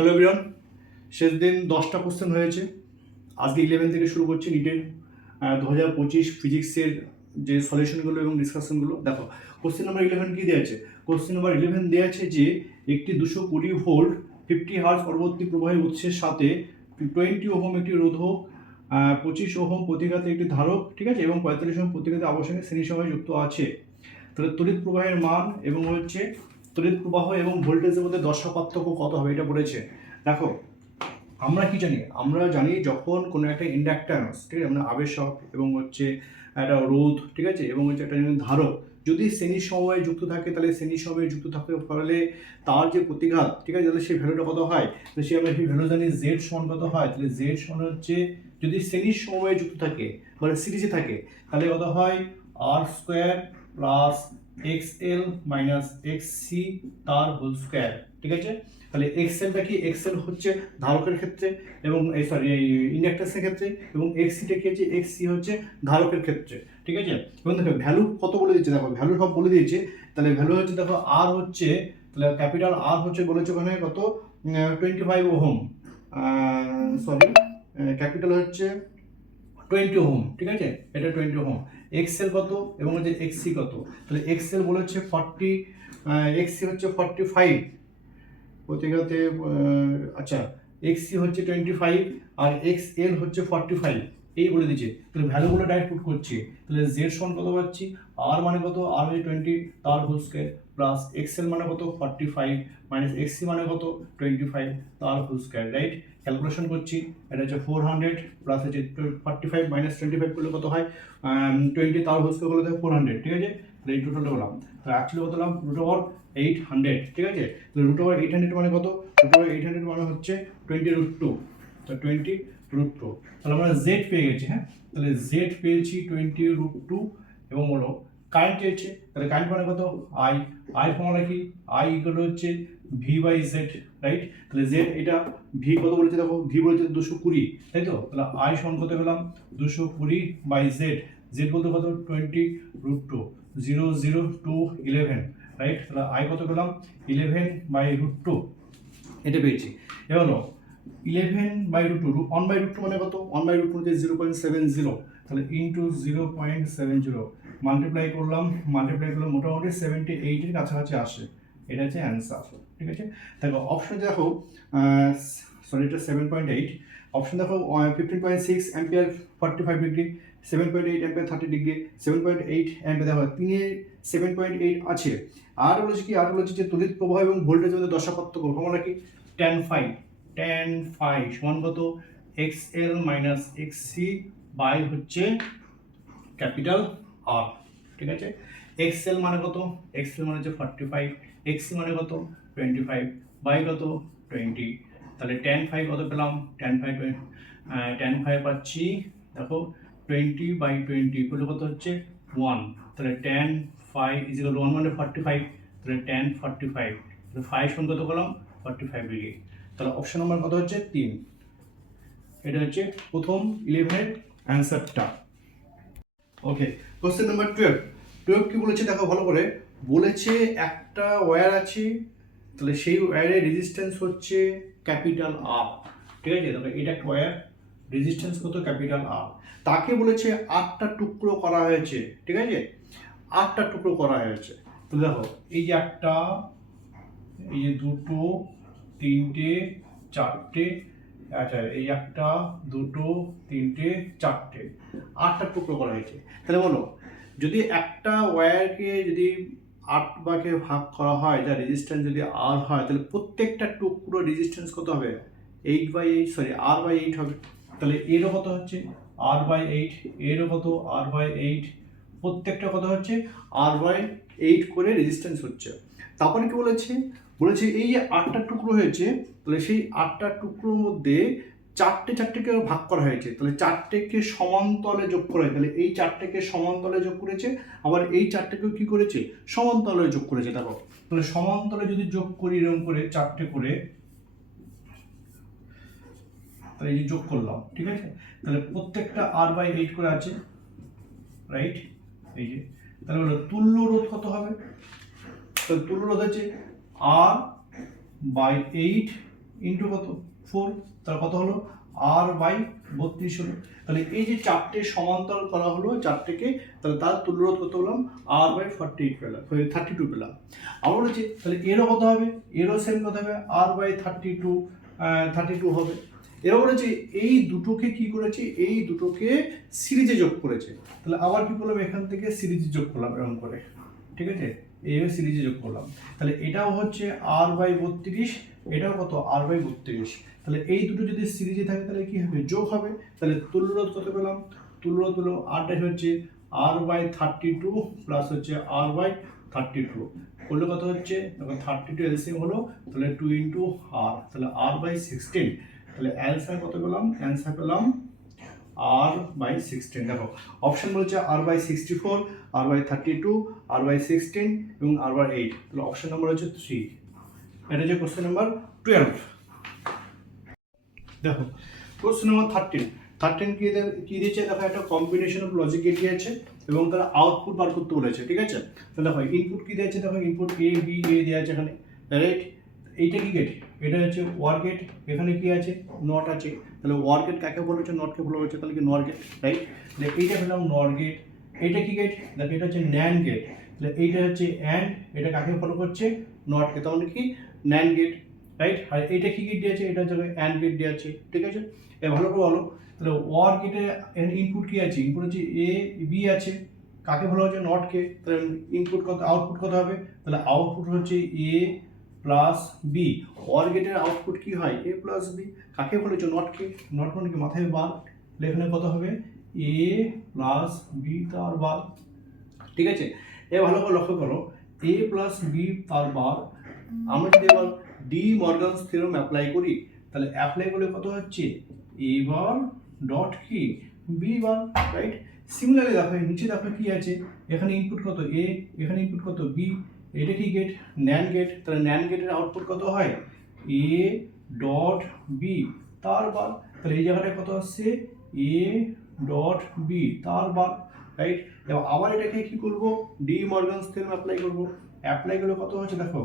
Hello everyone, শেষ দিন 10টা কোশ্চেন হয়েছে। আজকে 11 থেকে শুরু করছি নিটের 2025 ফিজিক্সের যে সলিউশনগুলো এবং ডিসকাশনগুলো। দেখো কোশ্চেন নাম্বার 11 কি দেওয়া আছে? কোশ্চেন নাম্বার 11 দেওয়া আছে যে একটি 220 ভোল্ট 50 হার্জ পরবর্তী প্রবাহী উৎসের সাথে 20 ওহম একটি রোধক, 25 ওহম প্রতিঘাতে একটি ধারক, ঠিক আছে, এবং 45 ওহম প্রতিঘাতে আবশ্যক শ্রেণী সময় যুক্ত আছে। তাহলে তড়িৎ প্রবাহের মান এবং হচ্ছে তড়িৎ প্রবাহ এবং ভোল্টেজের মধ্যে দশা পার্থক্য কত হবে এটা বলেছে। দেখো আমরা কি জানি? আমরা জানি যখন কোনো একটা ইন্ডাক্ট্যান্স, ঠিক আছে, মানে আবেশক এবং হচ্ছে একটা রোধ, ঠিক আছে, এবং হচ্ছে একটা ধারক যদি শ্রেণীর সময়ে যুক্ত থাকে, তাহলে শ্রেণীর সময়ে যুক্ত থাকার ফলে তার যে প্রতিঘাত, ঠিক আছে, তাহলে সেই ভ্যালুটা কত হয়? তো সে আমরা সেই ভ্যালু জানি জেড সমান কত হয়। তাহলে জেড সমান হচ্ছে যদি শ্রেণীর সময়ে যুক্ত থাকে মানে সিরিজে থাকে তাহলে কত হয়? আর square plus X L minus X C তার হোল স্কোয়ার, ঠিক আছে। তাহলে এক্সেলটা কি? এক্সেল হচ্ছে ধারকের ক্ষেত্রে এবং এই ইন্ডাক্ট্যান্সের ক্ষেত্রে, এবং এক্সসিটা কি হচ্ছে? এক্সসি হচ্ছে ধারকের ক্ষেত্রে, ঠিক আছে। এবং দেখো ভ্যালু কত বলে দিচ্ছে, দেখো ভ্যালু সব বলে দিয়েছে। তাহলে ভ্যালু হচ্ছে, দেখো আর হচ্ছে, তাহলে ক্যাপিটাল আর হচ্ছে বলেছে ওখানে কত? 25 ওহম, সরি ক্যাপিটাল হচ্ছে 20 ওহম, ঠিক আছে, এটা 20 ওহম। এক্সেল কত এবং হচ্ছে এক্সসি কত? তাহলে এক্সেল বলেছে 40, এক্সসি হচ্ছে 45 প্রতিঘাতে, আচ্ছা এক্সসি হচ্ছে 25 আর এক্স এল হচ্ছে 45, এই বলে দিচ্ছে। তাহলে ভ্যালুগুলো ডাইরেক্ট পুট করছি। তাহলে জেড সমান কত পাচ্ছি? আর মানে কত? আর হচ্ছে 20 তার হোল স্কয়ার প্লাস এক্সএল মানে কত? 45 মাইনাস এক্সসি মানে কত? 25 তার হোল স্কয়ার, রাইট। ক্যালকুলেশন করছি, এটা হচ্ছে 400 প্লাস হচ্ছে 45 মাইনাস 25 করলে কত হয়? 20 তার হোল স্কয়ার করলে 400, ঠিক আছে। তাহলে এই টোটালটা বললাম। তাহলে অ্যাকচুয়ালি কত লাভ? √800, ঠিক আছে। তাহলে √800 মানে কত? √800 মানে হচ্ছে 20√2, তো 20√2। তাহলে আমরা জেড পেয়ে গেছি, হ্যাঁ। তাহলে জেড পেয়েছি 20√2 এবং হলো কারেন্ট চেয়েছে। তাহলে কারেন্ট মানে কত? আই। আই ফর্মুলা কি? আই ইকুয়াল হচ্ছে ভি বাই জেড, রাইট। তাহলে জেড এটা ভি কত বলেছে? দেখো ভি বলেছে 220, তাই তো। তাহলে আই সমান কত পেলাম? 220 বাই জেড। জেড বলতে কত? 20√2, 0 0 2 11, রাইট। তাহলে আই কত পেলাম? 11/√2, এটা পেয়েছি। এবার 11/√2, 1/√2 মানে কত? 1/√2 হচ্ছে 0.70, তাহলে ইন্টু 0.70 মাল্টিপ্লাই করলাম মোটামুটি 78 এর কাছাকাছি আসে। এটা হচ্ছে অ্যান্সার, ঠিক আছে। দেখো অপশন দেখো, সরি এটা 7.8, অপশন দেখো 15.6 ampere 45 degree, 7.8 ampere 30 degree, 7.8 ampere, দেখো 7.8 আছে। আর বলেছে কি? আর বলেছে যে তড়িৎ প্রবাহ এবং ভোল্টেজের মধ্যে দশা পার্থক্য ফর্মুলা কি? tan phi সমান কত? xl মাইনাস xc বাই হচ্ছে ক্যাপিটাল আর, ঠিক আছে। xl মানে কত? xl মানে হচ্ছে 45, xc মানে কত? 25 বাই কত? 20। তাহলে tan phi কত পেলাম? tan phi পাচ্ছি, দেখো 20/20 করলে কত হচ্ছে? 1। তাহলে tan phi = 1 মানে 45, তাহলে tan 45, তাহলে phi সমান কত পেলাম? 45 ডিগ্রি। তাহলে অপশন নাম্বার কত হচ্ছে? 3। এটা হচ্ছে প্রথম 11 এর অ্যান্সারটা। ওকে, কোশ্চেন নাম্বার 12 কি বলেছে? দেখো ভালো করে বলেছে একটা ওয়্যার আছে, তাহলে সেই ওয়্যারের রেজিস্ট্যান্স হচ্ছে ক্যাপিটাল আর, ঠিক আছে। তাহলে এটা একটা ওয়্যার, রেজিস্ট্যান্স কত? Capital R. তাকে বলেছে 8টা টুকরো করা হয়েছে, ঠিক আছে, 8টা টুকরো করা হয়েছে। তো দেখো এই যে একটা, এই যে দুটো, তিনটে, চারটে, আচ্ছা এই একটা, দুটো, তিনটে, চারটে, 8টা টুকরো করা হয়েছে। তাহলে বলো যদি একটা ওয়্যারকে যদি 8 ভাগে ভাগ করা হয়, যার রেজিস্ট্যান্স যদি আর হয়, তাহলে প্রত্যেকটা টুকরো রেজিস্ট্যান্স কত হবে? R/8 হবে। তাহলে এরও কত হচ্ছে? R/8, এরও কত? R/8, প্রত্যেকটা কত হচ্ছে? R/8 করে রেজিস্ট্যান্স হচ্ছে। তারপরে কি বলেছে? বলেছে এই যে 8টা টুকরো হয়েছে, তাহলে সেই 8টা টুকরোর মধ্যে চারটেকে ভাগ করা হয়েছে, তাহলে চারটেকে সমান্তরালে যোগ করা হয়। তাহলে এই চারটেকে সমান্তরালে যোগ করেছে, আবার এই চারটেকেও কি করেছে? সমান্তরালে যোগ করেছে। দেখো তাহলে সমান্তরালে যদি যোগ করি এরকম করে চারটে করে, তাহলে এই যে যোগ করলাম, ঠিক আছে। তাহলে প্রত্যেকটা R/8 করে আছে, রাইট। এই যে তাহলে হলো তুল্য রোধ কত হবে? তাহলে তুল্য রোধ হচ্ছে R/8 ইন্টু কত 4, তাহলে কত হলো R/32 হলো। তাহলে এই যে চারটে সমান্তরাল করা হলো চারটেকে, তাহলে তার তুল্যরোধ কত বললাম R/48 পেলাম, 32 পেলাম। আমরা বলেছি তাহলে এরও কত হবে, এরও সেম কত হবে R/32 হবে। এরা বলেছে এই দুটোকে কি করেছে, এই দুটোকে সিরিজে যোগ করেছে। তাহলে আবার কি করলাম, এখান থেকে সিরিজে যোগ করলাম এরকম করে, ঠিক আছে, এইভাবে সিরিজে যোগ করলাম। তাহলে এটাও হচ্ছে R/32, এটাও কত R/32। তাহলে এই দুটো যদি সিরিজে থাকে তাহলে কি হবে, যোগ হবে। তাহলে তুল্যরোধ কত পেলাম, তুল্যরোধ হলো আরটা হচ্ছে R/32 প্লাস হচ্ছে R/32 করলে কত হচ্ছে, দেখো 32 এলসিএম হলো, তাহলে 2 ইন্টু R, তাহলে R/16। তাহলে অ্যান্সার কত পেলাম, অ্যান্সার পেলাম R/16। দেখো অপশন বলছে R/64, R/32, R/16 এবং R/8। তাহলে অপশন নাম্বার হচ্ছে 3। এটা হচ্ছে কোশ্চেন নাম্বার 12। দেখো কোশ্চেন নাম্বার 13 কি দিয়েছে, দেখো একটা কম্বিনেশন অফ লজিক গেট দিয়েছে এবং তারা আউটপুট বার করতে বলেছে, ঠিক আছে। তাহলে দেখো ইনপুট কি দিয়েছে, দেখো ইনপুট এ বি এ দেওয়া আছে এখানে, রাইট। এইটা কি গেট, এটা হচ্ছে ওয়ার গেট, এখানে কি আছে নট আছে। তাহলে ওয়ার গেট কাকে বলা হচ্ছে, নটকে বলা হচ্ছে, তাহলে কি নর গেট, রাইট। তাহলে এইটা পেলাম নর গেট। এইটা কি গেট, দেখো এটা হচ্ছে ন্যান্ড গেট। তাহলে এইটা হচ্ছে অ্যান্ড, এটা কাকে ফলো করছে, নটকে, তাহলে কি ন্যান্ড গেট, রাইট। আর এটা কি গেট দিয়েছে, এটা হচ্ছে অ্যান্ড গেট দেওয়া আছে, ঠিক আছে। ভালো করে বলো, তাহলে ওয়ার গেটে ইনপুট কি আছে, ইনপুট হচ্ছে এ বি আছে, কাকে বলা হচ্ছে নটকে। তাহলে ইনপুট কত, আউটপুট কত হবে, তাহলে আউটপুট হচ্ছে এ প্লাস বি। ওয়ার গেটের আউটপুট কি হয়, এ প্লাস বি, কাকে বলেছে নটকে, নট মানে কি মাথায় বার, তাহলে এখানে কত হবে এ প্লাস বি তার বার, ঠিক আছে। ভালো করে লক্ষ্য করো, এ প্লাস বি তার বার। আমরা যদি এবার ডি মর্গানস থিওরেম অ্যাপ্লাই করি, তাহলে অ্যাপ্লাই করলে কত হচ্ছে এ বার ডট কি বি বার, রাইট। সিমিলারলি দেখো নিচে দেখো কি আছে, এখানে ইনপুট কত এ, এখানে ইনপুট কত বি, এটা কি গেট, ন্যান্ড গেট। তাহলে ন্যান্ড গেটের আউটপুট কত হয় এ ডট বি তার বার। তাহলে এই জায়গাটায় কত আসছে এ ডট বি তার বার, রাইট। এবার আবার এটাকে কি করব, ডি মর্গানস থিওরেম অ্যাপ্লাই করব। অ্যাপ্লাই করলে কত হচ্ছে দেখো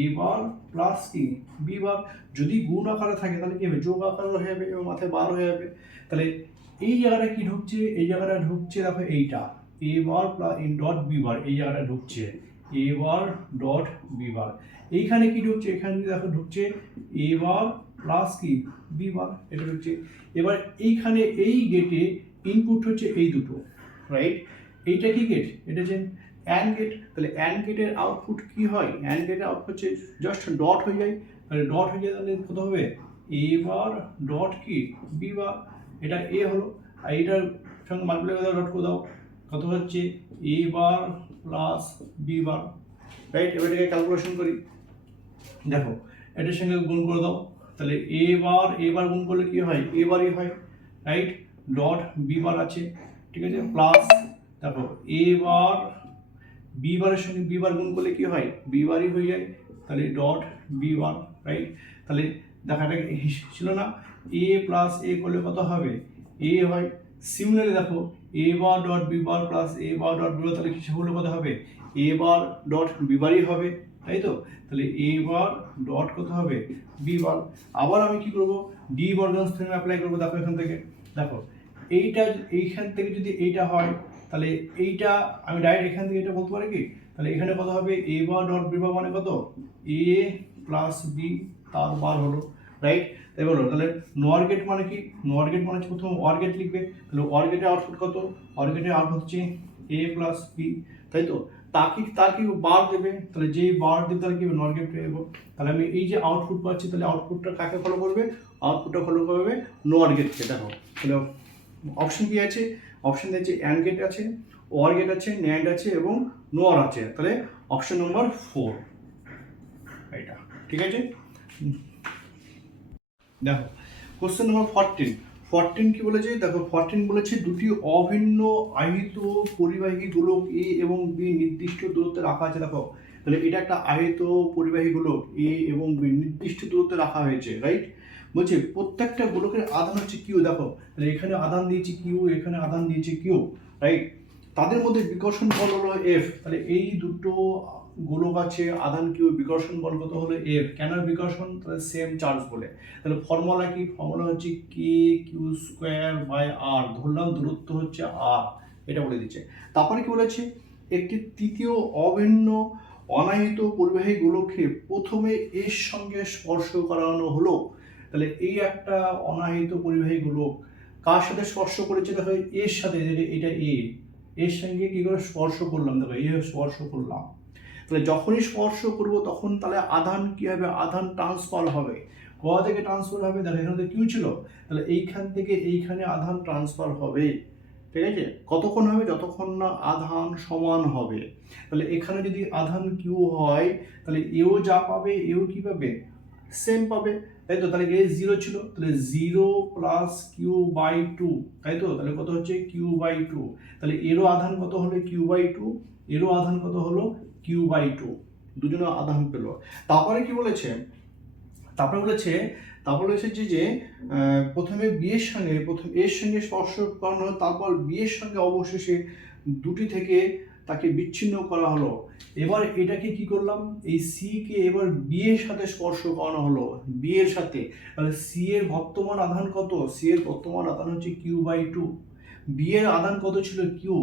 এ বার প্লাস কি বি বার। যদি গুণ আকারে থাকে তাহলে কি হবে, যোগ আকারে হয়ে যাবে এবং মাথায় বার হয়ে যাবে। তাহলে এই জায়গাটা কি ঢুকছে, এই জায়গাটা ঢুকছে দেখো এইটা A bar plus in dot B bar, এই জায়গাটা ঢুকছে এ বার ডট বি বার। এইখানে কি ঢুকছে, এখানে দেখো ঢুকছে এ বার প্লাস কি বি বার, এটা ঢুকছে। এবার এইখানে এই গেটে ইনপুট হচ্ছে এই দুটো, রাইট। এইটা কি গেট, এটা হচ্ছে অ্যান্ড গেট। তাহলে অ্যান্ড গেটের আউটপুট কি হয়, অ্যান্ড গেটের আউটপুট হচ্ছে জাস্ট ডট হয়ে যায়। তাহলে ডট হয়ে যায়, তাহলে কত হবে এ বার ডট কি বি বার, এটা এ হলো। আর এটার সঙ্গে মাল্টিপ্লাই করে ডট করে দাও, কত হচ্ছে এ বার প্লাস বি বার, রাইট। এবার এটাকে ক্যালকুলেশন করি, দেখো এটার সঙ্গে গুণ করে দাও, তাহলে এ বার গুণ করলে কি হয় এ বারই হয়, রাইট। ডট বি বার আছে, ঠিক আছে, প্লাস দেখো এ বার বি বারের সঙ্গে বি বার গুণ করলে কি হয় বি বারই হয়ে যায়, তাহলে ডট বি বার, রাইট। তাহলে দেখাটা ছিল না, এ প্লাস এ করলে কত হবে এ হয়। সিমিলারলি দেখো A bar dot B bar plus A bar dot B bar, তাহলে কিছু হলে কত হবে এ বার ডট বি বারই হবে, তাই তো। তাহলে এ বার ডট কত হবে বি বার। আবার আমি কি করব, ডি মর্গানস থিওরেম অ্যাপ্লাই করব। দেখো এখান থেকে, দেখো এইখান থেকে যদি এইটা হয় তাহলে এইটা আমি ডাইরেক্ট এখান থেকে এটা বলতে পারি কি, তাহলে এখানে কত হবে এ বার ডট বি বার মানে কত এ প্লাস বি তার বার হলো, রাইট। তাই বলো, তাহলে নর গেট মানে কি, নর গেট মানে হচ্ছে প্রথম ওয়ার গেট লিখবে। তাহলে ওয়ার গেটের আউটপুট কত, ওয়ার গেটের আউটপুট হচ্ছে এ প্লাস বি, তাই তো। তার কি বার দেবে, তাহলে যেই বার দেবে তাহলে কি নর গেট পেয়ে যাবো। তাহলে আমি এই যে আউটপুট পাচ্ছি, তাহলে আউটপুটটা কাকে ফলো করবে, আউটপুটটা ফলো করবে নর গেটকে। দেখো তাহলে অপশন কি আছে, অপশন আছে অ্যান্ড গেট আছে, ওয়ার গেট আছে, ন্যান্ড আছে এবং নোয়ার আছে। তাহলে অপশন নম্বর 4 এটা, ঠিক আছে। দেখো কোশ্চেন নম্বর 14 কি বলেছে, দেখো 14 বলেছে দুটি অভিন্ন আহিত পরিবাহী গোলক এ এবং বি নির্দিষ্ট দূরত্বে রাখা আছে। দেখো তাহলে এটা একটা আহিত পরিবাহী গোলক এ এবং বি নির্দিষ্ট দূরত্বে রাখা হয়েছে, রাইট। বলছে প্রত্যেকটা গোলকের আধান হচ্ছে কিউ। দেখো তাহলে এখানে আধান দিয়েছি কিউ, এখানে আধান দিয়েছি কিউ, রাইট। তাদের মধ্যে বিকর্ষণ বল হলো এফ। তাহলে এই দুটো গোলক আছে, আধান কিউ, বিকর্ষণ বল কত হলো এফ। কেন বিকর্ষণ? তাহলে সেম চার্জ বলে। তাহলে ফর্মুলা কি? ফর্মুলা হচ্ছে কে কিউ স্কোয়ার বাই আর, ধরলাম দূরত্ব হচ্ছে আর, এটা বলে দিচ্ছে। তারপরে কি বলেছে, একটি তৃতীয় অভিন্ন অনাহিত পরিবাহী গোলককে প্রথমে এর সঙ্গে স্পর্শ করানো হলো। তাহলে এই একটা অনাহিত পরিবাহী গোলক কার সাথে স্পর্শ করেছে? দেখো এর সাথে, এটা এ, এর সঙ্গে কি করে স্পর্শ করলাম, দেখো এইভাবে স্পর্শ করলাম। তাহলে যখনই স্পর্শ করব তখন তাহলে আধান কি হবে? আধান ট্রান্সফার হবে। কোথা থেকে ট্রান্সফার হবে? দেখো এখানে কিউ ছিল, তাহলে এইখান থেকে এইখানে আধান ট্রান্সফার হবে। ঠিক আছে, কতক্ষণ হবে? যতক্ষণ না আধান সমান হবে। তাহলে এখানে যদি আধান কিউ হয় তাহলে এও যা পাবে এও কি পাবে? সেম পাবে, তাই তো? তাহলে এ জিরো ছিল, তাহলে zero plus Q by two, তাই তো? তাহলে কত হচ্ছে? Q by two. তাহলে এরও আধান কত হলো? কিউ বাই টু, এরও আধান কত হলো? কিউ বাই টু, দুজনের আধান পেল। তারপরে কি বলেছে? তারপরে বলেছে যে প্রথমে বিয়ের সঙ্গে, প্রথম এর সঙ্গে স্পর্শ করানো হলো, তারপর বিয়ের সঙ্গে অবশেষে দুটি থেকে তাকে বিচ্ছিন্ন করা হলো। এবার এটাকে কি করলাম? এই সি কে এবার বি এর সাথে স্পর্শ করানো হলো, বি এর সাথে। তাহলে সি এর বর্তমান আধান কত? সি এর বর্তমান আধান হচ্ছে কিউ বাই টু, বি এর আধান কত ছিল? কিউ।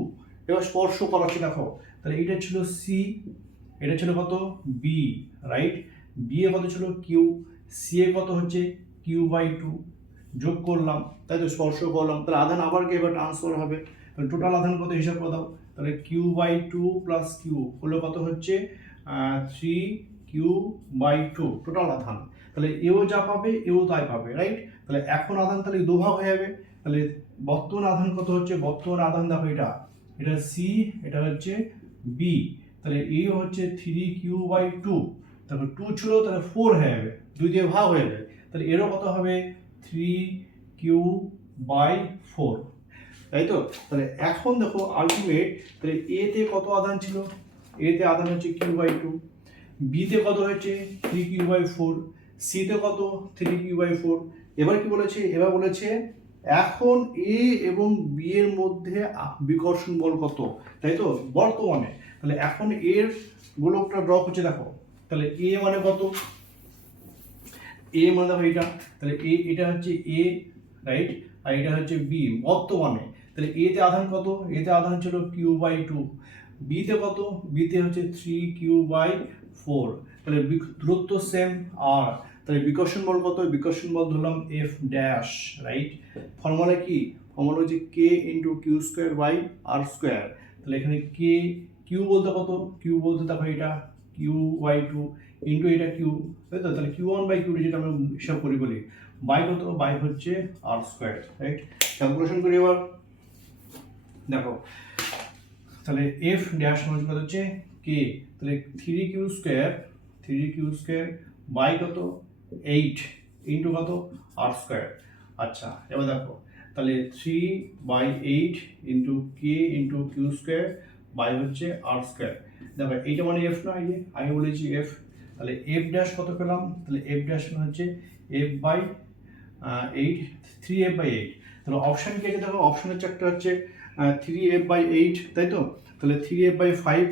এবার স্পর্শ করাচ্ছি, দেখো তাহলে এটা ছিল সি, এটা ছিল কত? B, right? বি এ কত ছিল? কিউ, সি এ কত হচ্ছে? কিউ বাই টু, যোগ করলাম, তাই তো? স্পর্শ করলাম, তাহলে আধান আবার কি এবার ট্রান্সফার হবে। তাহলে টোটাল আধান কত হিসাব করে দাও। তাহলে Q by two plus Q হলো কত হচ্ছে? 3 কিউ বাই টু টোটাল আধান। তাহলে এও যা পাবে এও তাই পাবে, রাইট? তাহলে এখন আধান তাহলে দুভাগ হয়ে যাবে। তাহলে বর্তমান আধান কত হচ্ছে? বর্তমান আধান দেখো এটা সি, এটা হচ্ছে বি। তাহলে এই হচ্ছে 3 কিউ বাই টু, তারপর 2 ছিল তাহলে 4 হয়ে যাবে, 2 দিয়ে ভাগ হয়ে যাবে। তাহলে এরও কত হবে? 3 কিউ বাই 4, তাই তো? তাহলে এখন দেখো আলটিমেট, তাহলে এ তে কত আধান ছিল? এ তে আধান হচ্ছে কিউ বাই টু, বি তে কত হচ্ছে? 3 কিউ বাই 4, সি তে কত? 3 কিউ বাই 4। এবার কি বলেছে? এবার বলেছে এখন এ এবং বি এর মধ্যে বিকর্ষণ বল কত, তাই তো? বর্তমানে তাহলে এখন এর গোলকটা ড্র হচ্ছে, দেখো তাহলে এ মানে কত? এ মানে দেখো এটা, তাহলে এটা হচ্ছে এ, রাইট? আর এটা হচ্ছে বি বর্তমানে। তাহলে এ তে আধান কত? এ তে আধান ছিল কিউ বাই টু, বি তে কত? বি তে হচ্ছে 3 কিউ বাই 4। তাহলে দূরত্ব সেম আর, তাহলে বিকর্ষণ বল কত? বিকর্ষণ বল ধরলাম এফ ড্যাশ, রাইট? ফর্মুলা কি? ফর্মুলা হচ্ছে k into Q square by r square. তাহলে এখানে কে, কিউ বলতে কত? কিউ বলতে দেখো এটা কিউ বাই টু ইন্টু এটা কিউ, তাই তো? তাহলে কিউ ওয়ান বাই কিউ যেটা আমরা হিসাব করি বলি, বাই কত? বাই হচ্ছে আর স্কোয়ার, রাইট? ক্যালকুলেশন করি এবার, দেখো তাহলে এফ ড্যাশ মানে কত হচ্ছে? কে, তাহলে 3 কিউ স্কোয়ার বাই কত? 8 ইন্টু কত? R square. আচ্ছা এবার দেখো তাহলে 3/8 into K into Q square by হচ্ছে আর স্কোয়ার। দেখো এইটা মানে এফ না, এই যে আগে বলেছি এফ। তাহলে এফ ড্যাশ কত পেলাম? তাহলে এফ ড্যাশ মানে হচ্ছে এফ বাই 8, 3f/8। তাহলে অপশান কি আছে? দেখো অপশন হচ্ছে একটা হচ্ছে 3f/8, তাই তো? তাহলে 3f/5,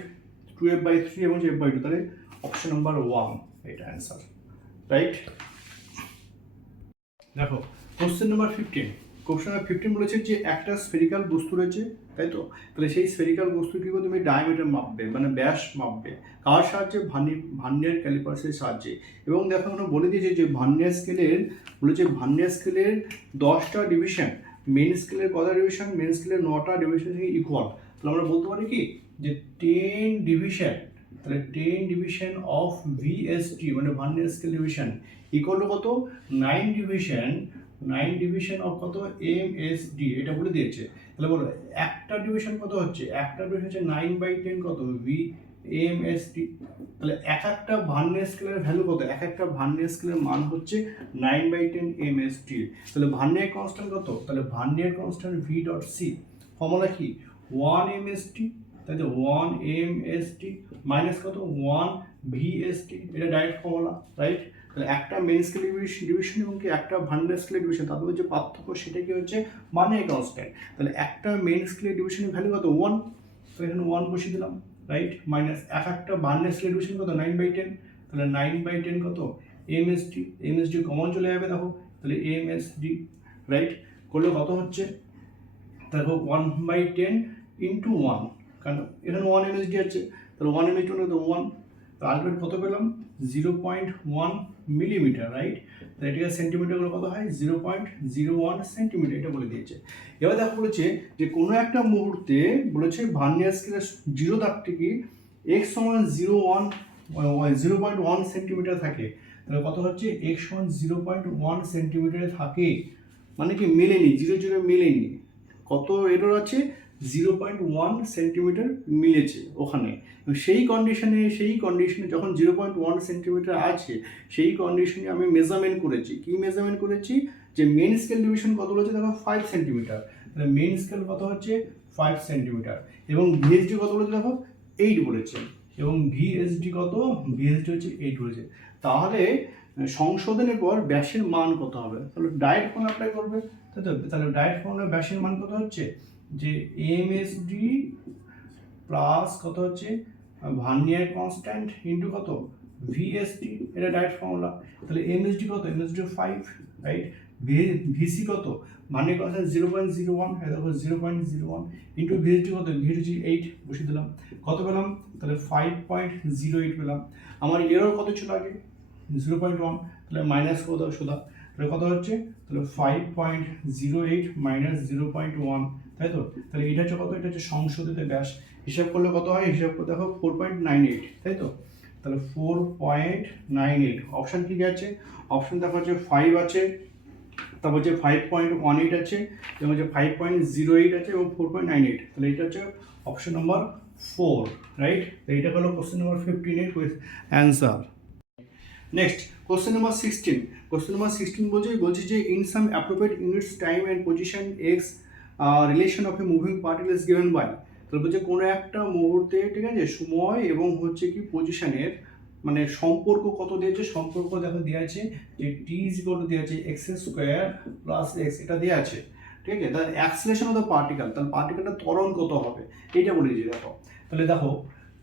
2f/3 এবং f/2, তাহলে অপশন নাম্বার 1 এটা অ্যান্সার, রাইট? দেখো কোশ্চেন নাম্বার 15। কোশ্চেন নাম্বার 15 বলেছে যে একটা স্ফেরিক্যাল বস্তু রয়েছে, তাই তো? তাহলে সেই স্ফেরিক্যাল বস্তু কি করে তুমি ডায়ামিটার মাপবে, মানে ব্যাস মাপবে, কার সাহায্যে? ভার্নিয়ার ক্যালিপার্সের সাহায্যে। এবং দেখো আমরা বলে দিয়েছি যে ভার্নিয়ার স্কেলের, বলেছে ভার্নিয়ার স্কেলের 10টা ডিভিশন, মেন স্কেলের কটা ডিভিশন? মেন স্কেলের 9টা ডিভিশন থেকে ইকুয়াল। তাহলে আমরা বলতে পারি কি যে 10 ডিভিশন, তাহলে 10 ডিভিশন অফ ভিএসটি মানে vernier scale division equal to কত? 9 ডিভিশন অফ কত? এমএসডি, এটা বলে দিয়েছে। তাহলে বলো একটা ডিভিশন কত হচ্ছে? একটা ডিভিশন হচ্ছে 9/10 কত? V MSD. তাহলে এক একটা ভার্নিয়ার স্কেলের ভ্যালু কত? এক একটা ভার্নিয়ার স্কেলের মান হচ্ছে 9/10 এমএসডি। তাহলে ভার্নিয়ার কনস্ট্যান্ট কত? তাহলে vernier constant V dot C. Formula কি? 1 এমএসডি, তাই তো? 1 এমএসডি মাইনাস কত? 1 ভিএসডি, এটা ডাইরেক্ট ফর্মুলা, রাইট? তাহলে একটা মেন স্কেল ডিভিশন এবং কি একটা ভার্নিয়ার স্কেল ডিভিশন, তাদের যে পার্থক্য সেটা কি হচ্ছে? Vernier constant. তাহলে একটা মেন স্কেল ডিভিশনের ভ্যালু কত? 1, তো এখানে 1 বসিয়ে দিলাম, রাইট, মাইনাস একটা ভার্নিয়ার স্কেল ডিভিশন কত 9/10, তাহলে 9/10 কত এমএসডি, এমএসডি কমন চলে যাবে দেখো, তাহলে এমএসডি রাইট করলে কত হচ্ছে দেখো 1/10 ইন্টু 1, কারণ এখানে 1 এমএসডি আছে, তাহলে 1 এমএসডি মানে তো 1, তো আলটিমেট কত পেলাম 0.1 মিলিমিটার রাইট, তাহলে এটাকে সেন্টিমিটারগুলো কত হয় 0.01 সেন্টিমিটার, এটা বলে দিয়েছে। এবার দেখো বলেছে যে কোনো একটা মুহূর্তে বলেছে ভার্নিয়ার স্কেলের 0 দাগ থেকে x সমান 0.1 সেন্টিমিটার থাকে, তাহলে কত হচ্ছে x সমান 0.1 সেন্টিমিটারে থাকে, মানে কি মেলেনি, 0 মেলেনি, কত এরর আছে 0.1 সেন্টিমিটার মিলেছে ওখানে, সেই কন্ডিশনে যখন 0.1 সেন্টিমিটার আছে সেই কন্ডিশনে আমি মেজারমেন্ট করেছি, কি মেজারমেন্ট করেছি যে মেন স্কেল ডিভিশন কত বলেছে দেখো 5 সেন্টিমিটার, তাহলে মেন স্কেল কত হচ্ছে 5 সেন্টিমিটার, এবং ভিএসডি কত বলেছে দেখো 8 বলেছে, এবং ভিএসডি কত, ভিএসডি হচ্ছে 8 বলেছে, তাহলে সংশোধনের পর ব্যাসের মান কত হবে, তাহলে ডাইরেক্ট ফর্মুলা অ্যাপ্লাই করবে, তাহলে ডাইরেক্ট ফর্মুলা ব্যাসের মান কত হচ্ছে যে এমএসডি প্লাস কত হচ্ছে ভার্নিয়ার কনস্ট্যান্ট ইন্টু কত ভিএসডি, এটা ডাইরেক্ট ফর্মুলা, তাহলে এমএসডি কত, এমএসডি 5 রাইট, ভিসি কত ভার্নিয়ার কনস্ট্যান্ট 0.01, দেখো 0.01 ইন্টু ভিএসডি কত, ভিএসডি 8 বসিয়ে দিলাম, কত পেলাম তাহলে 5.08 পেলাম, আমার এরর কত ছিল আগে 0.1, তাহলে মাইনাস কত সোজা, তাহলে কত হচ্ছে তাহলে 5.08 মাইনাস 0.1, তাই তো, তাহলে এটা হচ্ছে কত, এটা হচ্ছে সংশোধিত ব্যাস, হিসাব করলে কত হয়, হিসাব করে দেখো 4.98, তাই তো, তাহলে 4.98, অপশান কি আছে, অপশান দেখো হচ্ছে 5 আছে, তারপর হচ্ছে 5.18 আছে, এবং হচ্ছে 5.08 আছে, এবং 4.98, তাহলে এটা হচ্ছে অপশন নম্বর 4 রাইট, তো এটা হলো কোশ্চেন নম্বর 15 এর answer. Next question number 16, question number 16 বলছে যে in some appropriate units time and position X relation of a moving particle is given by, তাহলে বলছে কোনো একটা মুহূর্তে ঠিক আছে সময় এবং হচ্ছে কি পজিশনের মানে সম্পর্ক কত দিয়েছে, সম্পর্ক দেখো দেওয়া আছে যে টি ইজ ইকুয়াল টু দেওয়া আছে এক্স স্কোয়ার প্লাস এক্স, এটা দেওয়া আছে ঠিক আছে, তাহলে অ্যাক্সিলারেশন অফ দ্য পার্টিকেল, তাহলে পার্টিকেলটা ত্বরণ কত হবে এইটা বলে দিয়েছি দেখো, তাহলে দেখো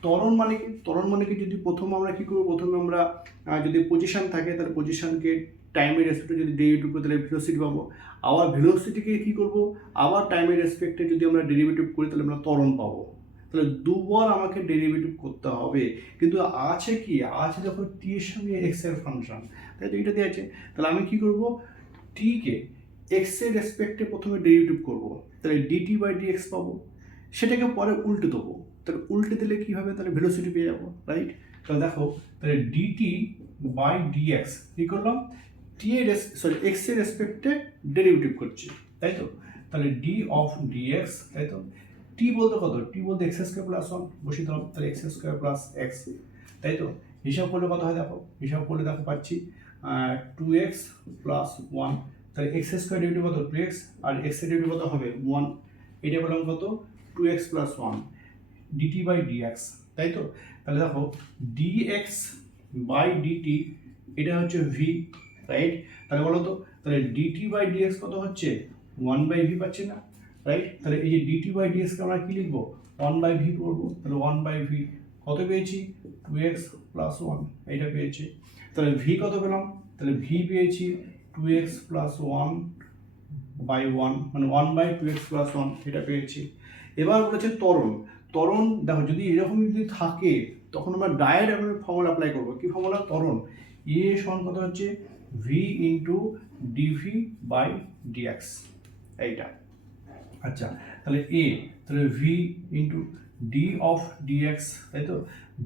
ত্বরণ মানে কি, ত্বরণ মানে কি যদি প্রথমে আমরা কী করবো, প্রথমে আমরা যদি পজিশন থাকে তাহলে পজিশনকে টাইমের রেসপেক্টে যদি ডেরিভেটিভ করি তাহলে ভেলোসিটি পাবো, আবার ভেলোসিটিকে কী করবো আবার টাইমের রেসপেক্টে যদি আমরা ডেরিভেটিভ করি তাহলে আমরা ত্বরণ পাবো, তাহলে দুবার আমাকে ডেরিভেটিভ করতে হবে, কিন্তু আছে কি আছে দেখো টি এর সঙ্গে এক্স এর ফাংশন, তাই তো এটা দিয়ে আছে, তাহলে আমি কী করবো টিকে এক্স এর রেসপেক্টে প্রথমে ডেরিভেটিভ করবো, তাহলে ডিটি বাই ডিএক্স পাবো, সেটাকে পরে উল্টে দেবো, তাহলে উল্টে দিলে কী হবে তাহলে ভেলোসিটি পেয়ে যাবো রাইট, তাহলে দেখো তাহলে ডিটি বাই ডিএক্স কী করলাম টি এর এক্স এর রেসপেক্টে ডেরিভেটিভ করছি, তাই তো, তাহলে ডি অফ ডিএক্স, তাই তো, টি বলতে কত, টি বলতে এক্স স্কোয়ার প্লাস 1 বসিয়ে দিলাম, তাহলে এক্স স্কোয়ার প্লাস এক্স, তাই তো, হিসাব করলে কত হয় দেখো, হিসাব করলে দেখো পাচ্ছি 2x প্লাস 1, তাহলে এক্স স্কোয়ার ডেরিভেটিভ কত 2x, আর এক্স এর ডেরিভেটিভ কত হবে 1, এটা বললাম কত 2x plus 1 DT by dx, তাই তো, তাহলে দেখো ডিএক্স বাই ডিটি এটা হচ্ছে ভি রাইট, তাহলে বলো তো তাহলে ডিটি বাই ডিএক্স কত হচ্ছে 1/v পাচ্ছি না রাইট, তাহলে এই যে ডিটি বাই ডিএক্সকে আমরা কী লিখবো 1/v করবো, তাহলে 1/v কত পেয়েছি 2x প্লাস 1 এইটা পেয়েছি, তাহলে ভি কত পেলাম, তাহলে ভি পেয়েছি 2x প্লাস 1/1 মানে 1/2x প্লাস 1 এটা পেয়েছি। এবার বলেছে ত্বরণ, ত্বরণ দেখো যদি এরকম যদি থাকে তখন আমরা ডাইরেক্ট ফর্মুলা অ্যাপ্লাই করবো, কি ফর্মুলা ত্বরণ এ সমান কত হচ্ছে V into DV by DX এইটা, আচ্ছা তাহলে এ তাহলে V into D of DX, তাই তো,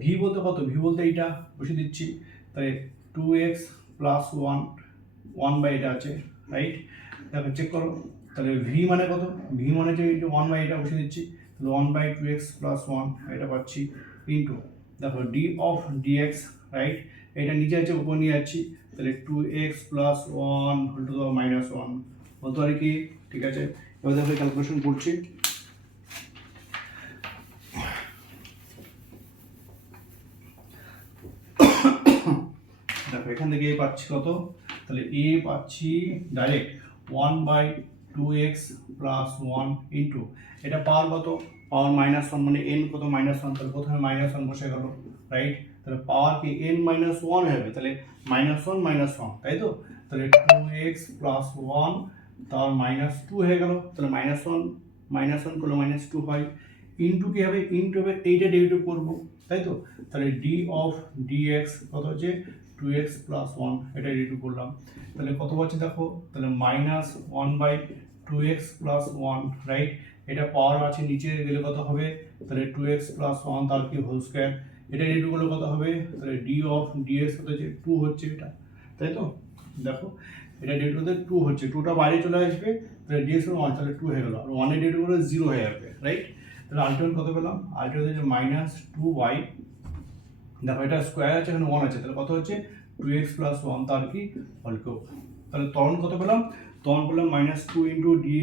ভি বলতে কত, ভি বলতে এইটা বসে দিচ্ছি, তাহলে 2x প্লাস 1 বাই এটা আছে রাইট, তারপর চেক করো তাহলে ভি মানে কত, ভি মানে যে 1 বাই এটা বসে দিচ্ছি, তাহলে 1/2x প্লাস 1 এটা পাচ্ছি ইন্টু দেখো ডি অফ ডিএক্স রাইট, এটা নিচে আছে উপর নিয়ে যাচ্ছি, তাহলে 2x plus 1 whole to the minus 1 বলতে পারি কি, ঠিক আছে, এবার দেখো ক্যালকুলেশন করছি, দেখো এখান থেকে এ পাচ্ছি কত, তাহলে এ পাচ্ছি ডাইরেক্ট 1/2x প্লাস 1 ইন্টু এটা পাওয়ার কত, পাওয়ার -1 মানে n কত -1, তাহলে প্রথমে -1 বসে গেল, রাইট? তাহলে পাওয়ার কি n - 1 হবে, তাহলে -1 -1, তাই তো? তাহলে 2x + 1 তার -2 হয়ে গেল, তাহলে -1 করলে -2 হয়, ইন্টু কি হবে, ইন্টু হবে এইটা ডেরিভেটিভ করব, তাই তো? তাহলে d অফ dx কত হচ্ছে 2x + 1, এটা ডেরিভেটিভ করলাম, তাহলে কত হচ্ছে দেখো, তাহলে -1/2x + 1, রাইট? এটা পাওয়ার আছে, নিচে গেলে কত হবে, তাহলে 2x + 1 তার কি হোল স্কয়ার, এটা ডেরিভেটিভ করলে কত হবে, তাহলে d অফ dx কত হচ্ছে 2 হচ্ছে এটা, তাই তো? দেখো এটা ডেরিভেটিভ করতে 2 হচ্ছে, 2টা বাইরে চলে আসবে, তাহলে dx এর 1, তাহলে 2 হয়ে গেল, আর 1 এর ডেরিভেটিভ করলে 0 হয়ে যাবে, রাইট? তাহলে আলটিমেট কত পেলাম, আলটিমেট হচ্ছে -2y, দেখো এটা স্কয়ার আছে, এখানে 1 আছে, তাহলে কত হচ্ছে 2x + 1 তার কি হোল কিউব। তাহলে ত্বরণ কত পেলাম, ত্বরণ পেলাম -2 ইন্টু ডি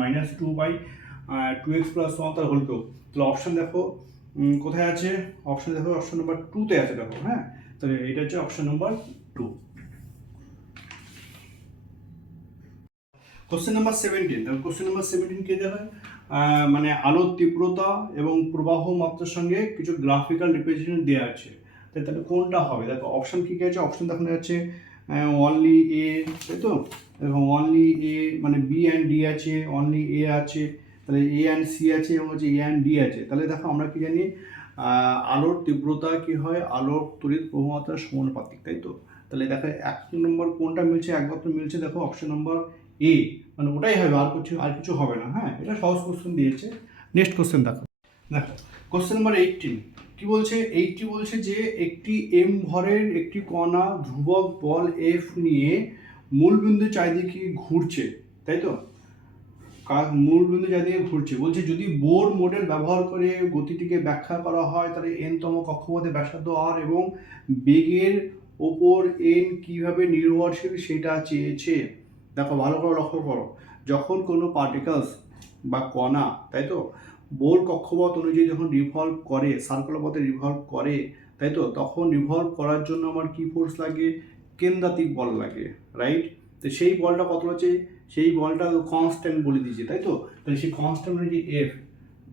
-2/2x + 1 তার হোল কিউব। তাহলে অপশন দেখো কোথায় আছে, অপশন দেখো অপশন নাম্বার 2 তে আছে, দেখো, হ্যাঁ? তাহলে এটা হচ্ছে অপশন নাম্বার 2। কোশ্চেন নাম্বার 17, দেখো কোশ্চেন নাম্বার 17 কি দেওয়া হয়, মানে আলোর তীব্রতা এবং প্রবাহ মাত্রার সঙ্গে কিছু গ্রাফিক্যাল রিপ্রেজেন্টেশন দেওয়া আছে, তাহলে কোনটা হবে, দেখো অপশন কি কি আছে, অপশন দেখো যাচ্ছে অনলি এ, তাই তো? দেখো অনলি এ মানে বি অ্যান্ড ডি আছে, অনলি এ আছে, তাহলে এ অ্যান্ড সি আছে এবং হচ্ছে এ অ্যান্ড ডি আছে। তাহলে দেখো আমরা কি জানি, আলোর তীব্রতা কি হয়, আলোর তড়িৎ প্রবাহ মাত্রার সমানুপাতিক, তাই তো? তাহলে দেখো 1 নম্বর কোনটা মিলছে, একমাত্র মিলছে দেখো অপশন নম্বর এ, মানে ওটাই হবে, আর কিছু হবে না, হ্যাঁ? এটা সহজ কোশ্চেন দিয়েছে। নেক্সট কোশ্চেন দেখো, দেখো কোশ্চেন নাম্বার 18 কি বলছে, 80 বলছে যে একটি m ভরের একটি কণা ধ্রুবক বল F নিয়ে মূলবিন্দু চারিদিকে ঘুরছে, তাই তো? মূলবিন্দু চারিদিকে ঘুরছে, বলছে যদি বোর মডেল ব্যবহার করে গতিটিকে ব্যাখ্যা করা হয়, তাহলে n-তম কক্ষপথে ব্যাসার্ধ r এবং বেগের ওপর n কিভাবে নির্ভরশীল সেটা চেয়েছে। দেখো ভালো করে লক্ষ্য করো, যখন কোনো পার্টিকেলস বা কণা, তাই তো, বোর কক্ষপথ অনুযায়ী যখন রিভলভ করে, সার্কুলার পথে রিভলভ করে, তাই তো, তখন রিভলভ করার জন্য আমার কি ফোর্স লাগে, কেন্দ্রাতিক বল লাগে, রাইট? তো সেই বলটা কত আছে, সেই বলটা কনস্ট্যান্ট বলে দিয়েছে, তাই তো? তাহলে সেই কনস্ট্যান্ট হচ্ছে এফ,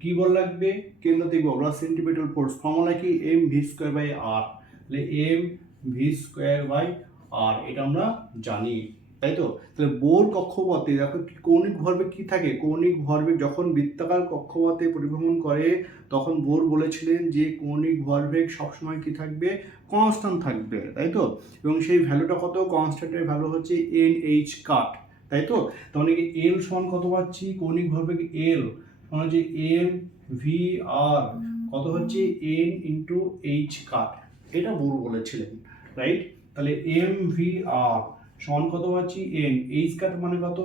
কি বল লাগবে, কেন্দ্রাতিক বল বা সেন্টিপিটাল ফোর্স, ফর্মুলা কি mv²/r, তাহলে mv²/r এটা আমরা জানি, তাই তো? তাহলে বোর কক্ষপথে দেখো কৌণিক ভরবেগ কি থাকে, কৌণিক ভরবেগ যখন বৃত্তাকার কক্ষপথে পরিভ্রমণ করে, তখন বোর বলেছিলেন যে কৌণিক ভরবেগ সবসময় কি থাকবে, কনস্ট্যান্ট থাকবে, তাই তো? এবং সেই ভ্যালুটা কত, কনস্ট্যান্টের ভ্যালু হচ্ছে NH কাট, তাই তো? তার মানে কি এল সমান কত পাচ্ছি, কৌণিক ভরবেগ এল সমান হচ্ছে mvr, কত হচ্ছে n ইন্টু এইচ কাট, এটা বোর বলেছিলেন, রাইট? তাহলে mvr সমান কত পাচ্ছি n, এইচ কাট মানে কত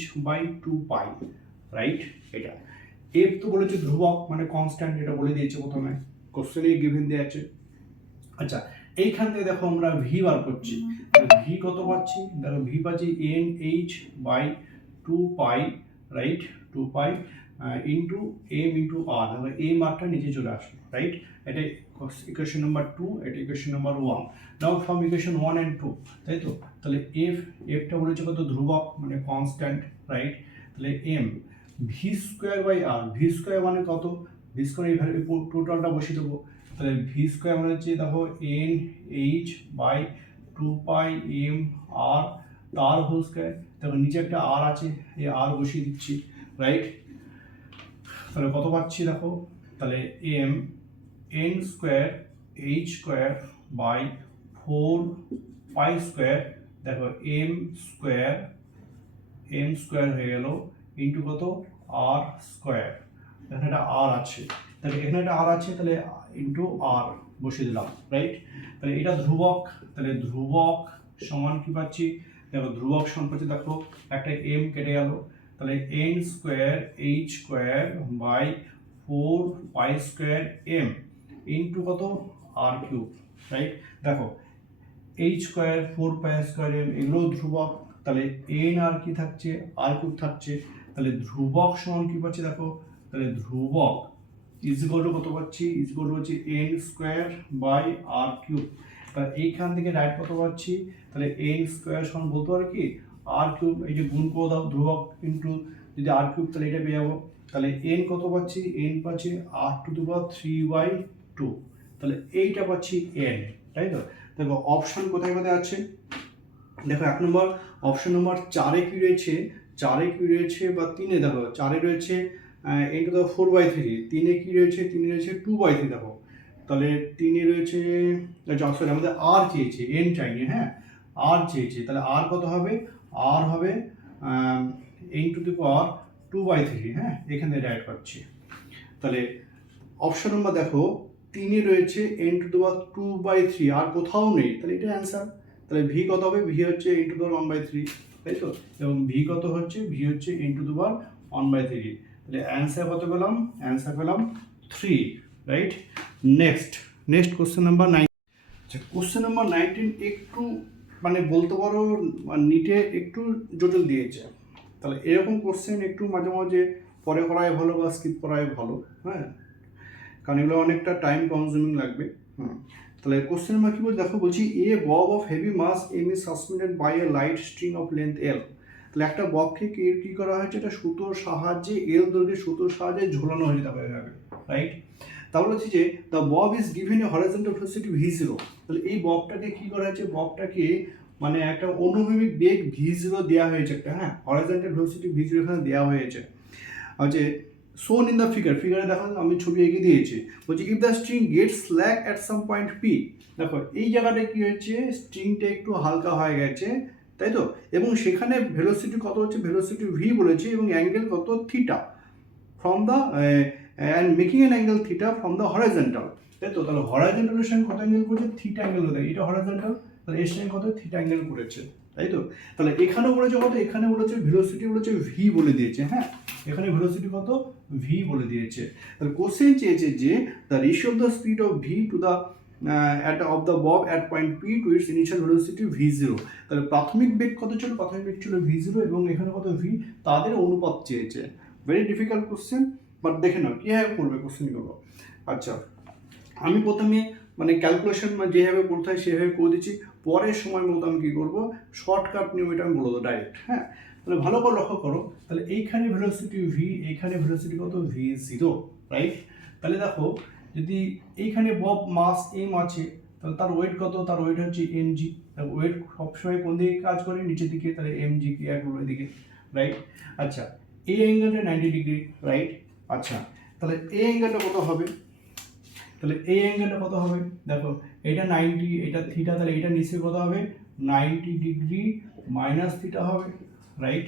h/2π, রাইট? এটা এফ তো বলেছে ধ্রুবক মানে কনস্ট্যান্ট, এটা বলে দিয়েছে প্রথমে, কোশ্চেনে গিভেন দেওয়া আছে। আচ্ছা এইখান থেকে দেখো আমরা ভি বার করছি, ভি কত পাচ্ছি, দেখো ভি পাচ্ছি nh/2π, right? 2π into m into r, দেখো এই মার্কটা নিচে চলে আসলো, রাইট? এটা ইকুয়েশন নাম্বার 2, এটা equation number 1। Now from equation 1 and 2, তাই তো? তাহলে এফটা বলেছে কত, ধ্রুবক মানে কনস্ট্যান্ট, রাইট? তাহলে এম v²/r, v² মানে কত, v² এই ভ্যালু টোটালটা বসিয়ে দেবো, তাহলে v² মানে হচ্ছে দেখো nh/2πmr তার হোল স্কয়ার, দেখো নিচে একটা r আছে, এই r বসিয়ে দিচ্ছি, রাইট? তাহলে কত পাচ্ছি দেখো, তাহলে m n²h²/4π², দেখো m² হয়ে গেল ইন্টু কত r², এখানে একটা r আছে, তাহলে এখানে একটা r আছে, তাহলে ইন্টু r বসিয়ে দিলাম, রাইট? তাহলে এটা ধ্রুবক, তাহলে ধ্রুবক সমান কি পাচ্ছি, দেখো ধ্রুবক সমান পাচ্ছি, দেখো একটা m কেটে গেল, তাহলে n²h²/4π² ইন্টু কত r³ রাইট? দেখো h² 4π² এগুলো ধ্রুবক, তাহলে n আর কি থাকছে r³ থাকছে, তাহলে ধ্রুবক সমান কি পাচ্ছি দেখো, তাহলে ধ্রুবক ইজগল কত পাচ্ছি, ইজগল হচ্ছে n²/r³, তাহলে এইখান থেকে রাইট কত পাচ্ছি, তাহলে n² সমান বলতে পারি কি r³, এই যে গুণ করে দাও ধ্রুবক ইন্টু যদি আর কিউব তাহলে এটা পেয়ে যাবো। তাহলে এন কত পাচ্ছি, এন পাচ্ছি r⁴/2, তাহলে এইটা পাচ্ছি এন, তাই তো। দেখো অপশন কোথায় কোথায় আছে, দেখো 1 নম্বর অপশন নম্বর 4-এ কি রয়েছে, 4-এ কি রয়েছে বা 3-এ, দেখো 4-এ রয়েছে n⁴/3, 3-এ কি রয়েছে, 3-এ রয়েছে 2/3, দেখো তাহলে 3-এ রয়েছে, সরি আমাদের আর চেয়েছে, এন চাইনি, হ্যাঁ আর চেয়েছে, তাহলে আর কত হবে, আর হবে n⁴ 2/3, হ্যাঁ এখানে রাইট পাচ্ছি। তাহলে অপশন নম্বর দেখো 3-এ রয়েছে n⁴ 2/3, আর কোথাও নেই, তাহলে এটা অ্যান্সার। তাহলে ভি কত হবে, ভি হচ্ছে n⁴1/3, তাই তো, এবং ভি কত হচ্ছে, ভি হচ্ছে n⁴1/3, তাহলে অ্যান্সার কত পেলাম, অ্যান্সার পেলাম 3, রাইট। Next question number 9। আচ্ছা কোশ্চেন নাম্বার 19 একটু মানে বলতে পারো নিটে একটু জটিল দিয়েছে, তাহলে এরকম কোশ্চেন একটু মাঝে মাঝে পরে করাই ভালো বা স্কিপ করাই ভালো, হ্যাঁ কারণ এগুলো অনেকটা টাইম কনজিউমিং লাগবে। তাহলে কোশ্চেন নাম্বার কি বলছে দেখো, বলছি a bob of heavy mass m is suspended by a light string of length l. তাহলে একটা ববকে কি করা হয়েছে, এটা সুতোর সাহায্যে, এল দৈর্ঘ্যের সুতোর সাহায্যে ঝোলানো হয়েছে, তারপরে রাইট। তাহলে হচ্ছে যে the Bob is given a horizontal velocity v0। তাহলে এই ববটাকে কি করা হয়েছে, ববটাকে মানে একটা অনুভূমিক বেগ v0 দেওয়া হয়েছে একটা, হ্যাঁ হরাইজন্টাল ভেলোসিটি v0 এখানে দেওয়া হয়েছে। আর যে শোন ইন দ্য ফিগারে দেখো আমি ছবি এঁকে দিয়েছি, বলছি if the string gets slack at some point P, দেখো এই জায়গাটা কি হয়েছে, স্ট্রিংটা একটু হালকা হয়ে গেছে, তাই তো, এবং সেখানে ভেলোসিটি কত হচ্ছে, ভেলোসিটি ভি বলেছে, এবং অ্যাঙ্গেল কত theta from the and making an angle theta from the horizontal, তাই তো। তাহলে হরাইজন্টালের সঙ্গে কত অ্যাঙ্গেল করেছে, থিটা অ্যাঙ্গেল হতে, এটা হরাইজন্টাল, তাহলে এর সঙ্গে কত থিটা অ্যাঙ্গেল করেছে, তাই তো। তাহলে এখানেও বলেছে কত, এখানে বলেছে ভেলোসিটি বলেছে ভি বলে দিয়েছে, হ্যাঁ এখানে ভেলোসিটি কত ভি বলে দিয়েছে। তাহলে কোশ্চেন চেয়েছে যে the ratio of the speed of V to the of the bob at point P to its initial velocity v0। তাহলে প্রাথমিক বেগ কত ছিল, প্রাথমিক বেগ ছিল v0 এবং এখানে কত ভি, তাদের অনুপাত চেয়েছে। ভেরি ডিফিকাল্ট কোশ্চেন, বাট দেখে নাও কীভাবে করবে কোশ্চেনগুলো। আচ্ছা আমি প্রথমে মানে ক্যালকুলেশন যেভাবে করতে হয় সেভাবে করে দিচ্ছি, পরের সময় মতো আমি কী করবো, শর্টকাট নিয়ম এটা আমি বলে দেবো ডাইরেক্ট, হ্যাঁ। তাহলে ভালো করে লক্ষ্য করো, তাহলে এইখানে ভেলোসিটি ভি, এইখানে ভেলোসিটি কত v0, রাইট। তাহলে দেখো যদি এইখানে বব মাস এম আছে, তাহলে তার ওয়েট কত, তার ওয়েট হচ্ছে mg, ওয়েট সবসময় কোন দিকে কাজ করে, নিচের দিকে, তাহলে mg কি এক করবে এদিকে, রাইট। আচ্ছা এই অ্যাঙ্গেলটা 90 ডিগ্রি, রাইট। আচ্ছা তাহলে এই অ্যাঙ্গেলটা কত হবে, তাহলে এই অ্যাঙ্গেলটা কত হবে, দেখো এটা 90, এটা থিটা, তাহলে এটা নিচে কত হবে 90 ডিগ্রি মাইনাস থিটা হবে, রাইট।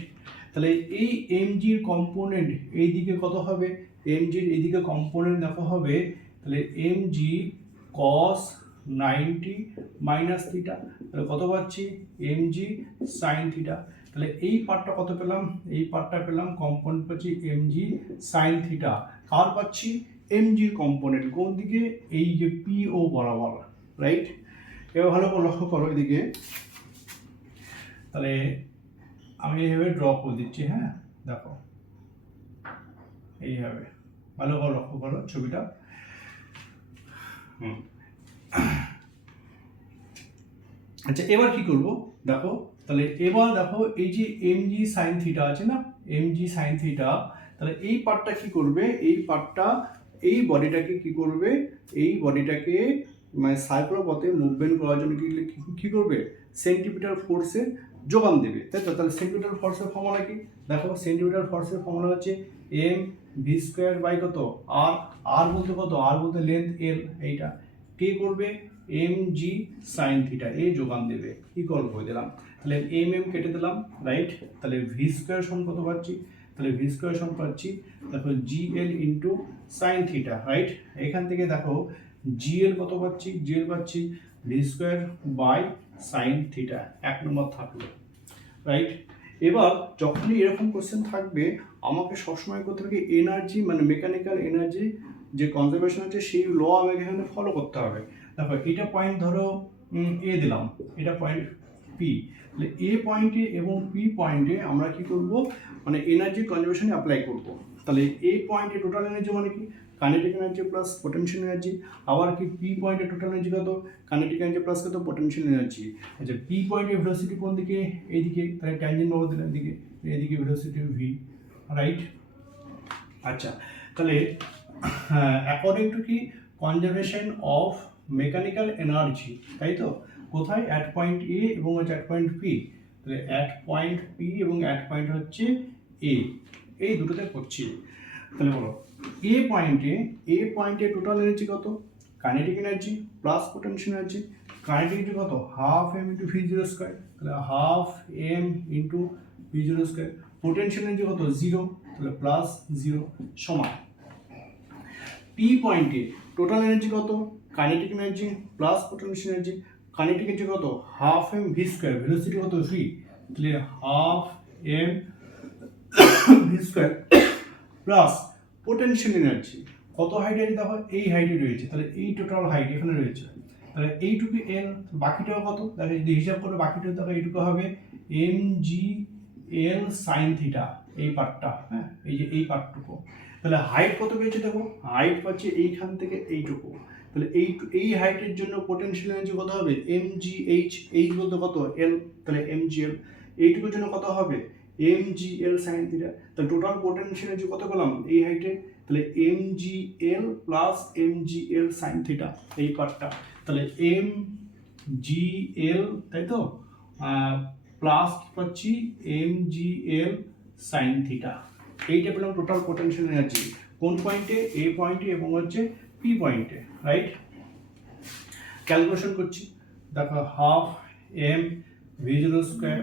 তাহলে এই এমজির কম্পোনেন্ট এই দিকে কত হবে, এমজির এইদিকে কম্পোনেন্ট দেখো হবে, তাহলে এমজি কস 90 মাইনাস থিটা, তাহলে কত পাচ্ছি এমজি সাইন থিটা। তাহলে এই পার্টটা কত পেলাম, এই পার্টটা পেলাম কম্পোনেন্ট পাচ্ছি এমজি সাইন থিটা, কার পাচ্ছি এমজির কম্পোনেন্ট কোন দিকে, এই যে পিও বরাবর, রাইট। এবার ভালো করে লক্ষ্য করো এদিকে, তাহলে আমি এইভাবে ড্র করে দিচ্ছি, হ্যাঁ দেখো এইভাবে ভালো করে লক্ষ্য করো ছবিটা। আচ্ছা এবার কি করব দেখো, তাহলে এবার দেখো এই যে এমজি সাইন থিটা আছে না, এমজি সাইন থিটা, তাহলে এই পার্টটা কি করবে, এই পার্টটা এই বডিটাকে কি করবে, এই বডিটাকে মানে সাইক্লো পথে মুভমেন্ট করার জন্য কি করবে, সেন্টিমিটার ফোর্সের যোগান দেবে, তাই তো। তাহলে সেন্টিমিটার ফোর্সের ফর্মুলা কি, দেখো সেন্টিমিটার ফোর্সের ফর্মুলা হচ্ছে এম ভি স্কোয়ার বাই কত আর, আর বলতে কত, আর বলতে লেন্থ এল, এইটা কে করবে এম জি সাইন থিটা এ যোগান দেবে, ইকুয়াল করে দিলাম, তাহলে এম এম কেটে দিলাম, রাইট। তাহলে ভি স্কোয়ার সমান কত পাচ্ছি, তাহলে ভি স্কোয়ার সমান পাচ্ছি দেখো জি L into sign theta, right. এখান থেকে দেখো জি এল কত পাচ্ছি, জি এল পাচ্ছি V square by sine theta, 1 নম্বর থাকলো, রাইট। এবার যখনই এরকম কোশ্চেন থাকবে আমাকে সবসময় করতে হবে এনার্জি মানে মেকানিক্যাল এনার্জি যে কনজারভেশন আছে সেই ল আমাকে এখানে ফলো করতে হবে। দেখো এটা পয়েন্ট ধরো এ দিলাম, এটা পয়েন্ট পি, তাহলে এ পয়েন্টে এবং পি পয়েন্টে আমরা কি করব মানে এনার্জি কনজারভেশনে অ্যাপ্লাই করব। তাহলে এ পয়েন্টে টোটাল এনার্জি মানে কি kinetic energy plus potential energy, আবার কি পি পয়েন্টে টোটাল এনার্জি কত কাইনেটিক এনার্জি প্লাস কত পোটেনশিয়াল এনার্জি। আচ্ছা পি পয়েন্টে ভেলোসিটি কোন দিকে, এইদিকে, তাহলে ট্যানজেন্ট বাবু দিলাম এদিকে, এদিকে ভেলোসিটি ভি, রাইট। আচ্ছা, তাহলে অ্যাকর্ডিং টু কি কনজারভেশন অফ মেকানিক্যাল এনার্জি, তাই তো, কোথায় অ্যাট পয়েন্ট এ এবং হচ্ছে অ্যাট পয়েন্ট পি, তাহলে অ্যাট পয়েন্ট পি এবং অ্যাট পয়েন্ট হচ্ছে এ, এই দুটোতে করছি। তাহলে বলো এ পয়েন্টে টোটাল এনার্জি কত, kinetic energy plus potential energy, kinetic energy কত half m into v zero square, তাহলে half m into v zero square, potential energy কত জিরো, তাহলে প্লাস জিরো সমান পি পয়েন্টে টোটাল এনার্জি কত, kinetic energy plus potential energy, kinetic energy কত half m v square, velocity কত v, তাহলে half m v square plus potential energy কত হাইটে আছে দেখো, এই হাইটে রয়েছে, তাহলে এই টোটাল হাইট এখানে রয়েছে, তাহলে এইটুকু এল, বাকিটাও কত দেখো, যদি হিসাব করে বাকিটা দেখো এইটুকু হবে এম জি এল সাইন থিটা, এই পার্টটা, হ্যাঁ এই যে এই পার্টটুকু, তাহলে হাইট কত পেয়েছে দেখো, হাইট পাচ্ছে এইখান থেকে এইটুকু, তাহলে এই হাইটের জন্য পোটেনশিয়াল এনার্জি কত হবে এম জি এইচ, এইচ বলতে কত এল, তাহলে এম জি এল, এইটুকুর জন্য কত হবে এম জি এল সাইন থিটা, তাহলে টোটাল পোটেনশিয়াল এনার্জি কত পেলাম এই হাইটে, তাহলে এম জি এল প্লাস এম জি এল সাইন থিটা, এই পার্টটা, তাহলে এম জি এল, তাই তো, প্লাস পাচ্ছি এম জি এল সাইন থিটা, এইটা পেলাম টোটাল পোটেনশিয়াল এনার্জি কোন পয়েন্টে, এ পয়েন্টে এবং হচ্ছে পি পয়েন্টে, রাইট। ক্যালকুলেশন করছি, দেখো half m v zero square,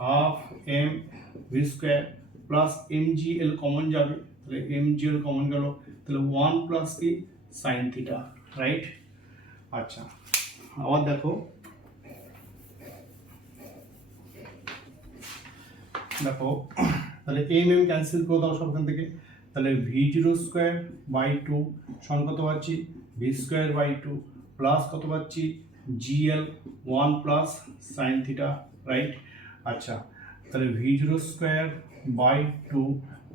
half m v square plus m জি এল কমন যাবে, তাহলে এম জি এল কমন গেল, তাহলে ওয়ান প্লাস কি সাইন থিটা, রাইট। আচ্ছা, আবার দেখো তাহলে এম এম ক্যান্সেল করে দাও সবখান থেকে, তাহলে V zero square by two সমান কত পাচ্ছি V square by two plus কত পাচ্ছি GL one plus sine theta, right. আচ্ছা, তাহলে V zero square by two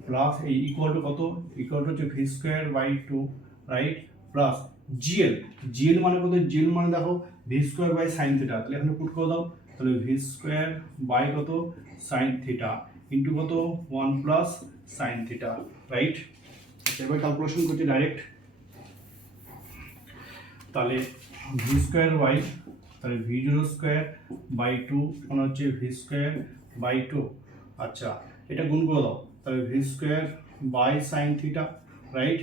plus এই ইকুয়াল টু কত, ইকুয়াল টু হচ্ছে V square by two, right, plus GL, GL মানে কত, জিএল মানে দেখো V square by sine theta, তাহলে এখানে পুট করে দাও, তাহলে ভি স্কোয়ার বাই কত সাইন থিটা ইন্টু কত one plus sine theta, right. আচ্ছা, এবার ক্যালকুলেশন করছি ডাইরেক্ট, তাহলে ভি স্কোয়ার বাই, তাহলে V zero square by two মানে হচ্ছে ভি স্কোয়ার বাই টু, আচ্ছা এটা গুণ করে দাও, তাহলে V square by sine theta, right,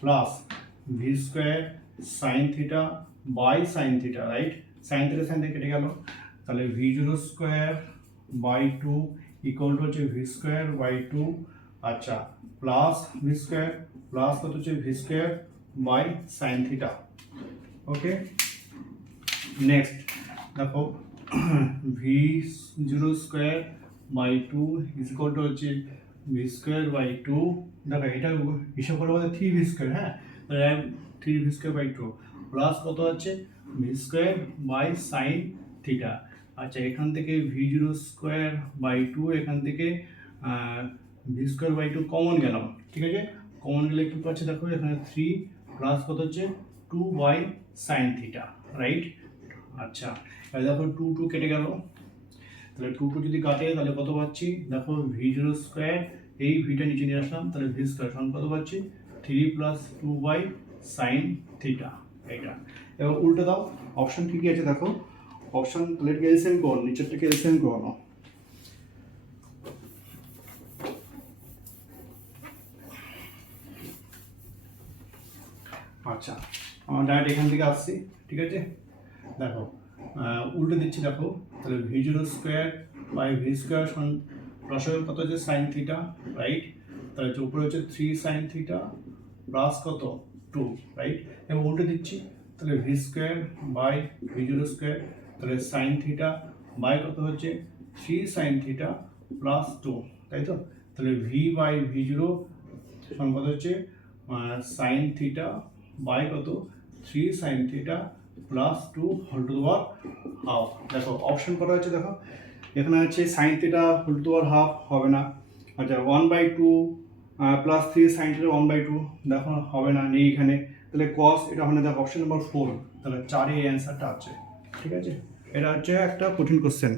plus v square sine theta by sine theta, right, sine theta কেটে গেল, তাহলে V zero square by two equal to হচ্ছে ভি স্কোয়ার বাই টু, আচ্ছা প্লাস ভি স্কোয়ার প্লাস কত হচ্ছে V square by sine theta, okay. Next দেখো v zero square by two is equal to হচ্ছে V square by two, দেখো এটা হিসাব করে বলতে থ্রি ভি স্কোয়ার, হ্যাঁ three V square by two plus কত হচ্ছে V square by sine theta, আচ্ছা এখান থেকে V zero square by two, এখান থেকে V square by two common গেলাম, ঠিক আছে, কমন গেলে কি পাচ্ছে দেখো এখানে থ্রি প্লাস কত হচ্ছে two by sine theta, right. আচ্ছা, এবার দেখো টু টু কেটে গেল, তাহলে টু টু যদি কাটে তাহলে কত পাচ্ছি দেখো ভি জিরো স্কোয়ার, এই ভিটা নিচে নিয়ে আসলাম, তাহলে ভি স্কোয়ার সমান কত পাচ্ছি three plus two by sine theta, এটা। এবার উল্টে দাও, অপশন কী কী আছে দেখো, অপশন তাহলে এটাকে এলসিএম করো, নিচেরটাকে এলসিএম করো না, আচ্ছা আমার ডাইরেক্ট এখান থেকে আসছি, ঠিক আছে, দেখো উল্টে দিচ্ছি, দেখো তাহলে V zero square by v square রসগোল কত হচ্ছে সাইন থিটা, রাইট, তাহলে হচ্ছে উপরে হচ্ছে থ্রি সাইন থিটা প্লাস কত টু, রাইট, এবং উল্টে দিচ্ছি, তাহলে V square by v zero square, তাহলে সাইন থিটা বাই কত হচ্ছে three sine theta plus two, তাই তো, তাহলে ভি বাই ভি জিরো সমান কত হচ্ছে সাইন থিটা বাই কত three sine theta plus two whole to power half, দেখো অপশন করা হচ্ছে, দেখো এখানে হচ্ছে sine theta whole to power half হবে না, আচ্ছা one by two plus three sine theta one by two দেখো হবে না, নেই এখানে, তাহলে কস এটা ওখানে দেখো অপশন নাম্বার 4, তাহলে 4 এই অ্যান্সারটা আছে, ঠিক আছে, এটা হচ্ছে একটা কঠিন কোশ্চেন।